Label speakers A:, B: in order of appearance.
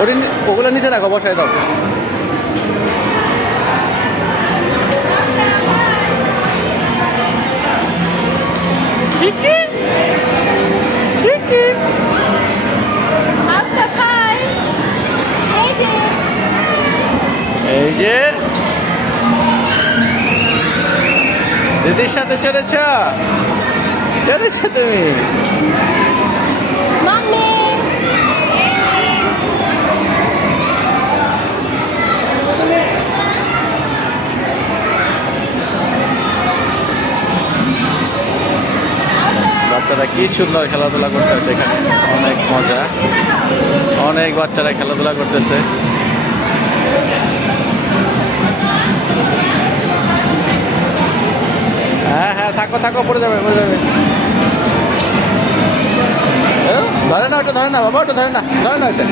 A: ওটি ওগুলো নিচে রাখো বসায় দাও।
B: এই যে।
A: দিদির সাথে চলেছ? চলেছ তুমি? বাচ্চারা কি সুন্দর খেলাধুলা করতেছে এখানে। অনেক মজা। অনেক বাচ্চারা খেলাধুলা করতেছে। হ্যাঁ হ্যাঁ থাকো থাকো, পড়ে যাবে পড়ে যাবে। ধরে না ওটা ধরে না বাবা ওটা ধরে না ধরে না ওটা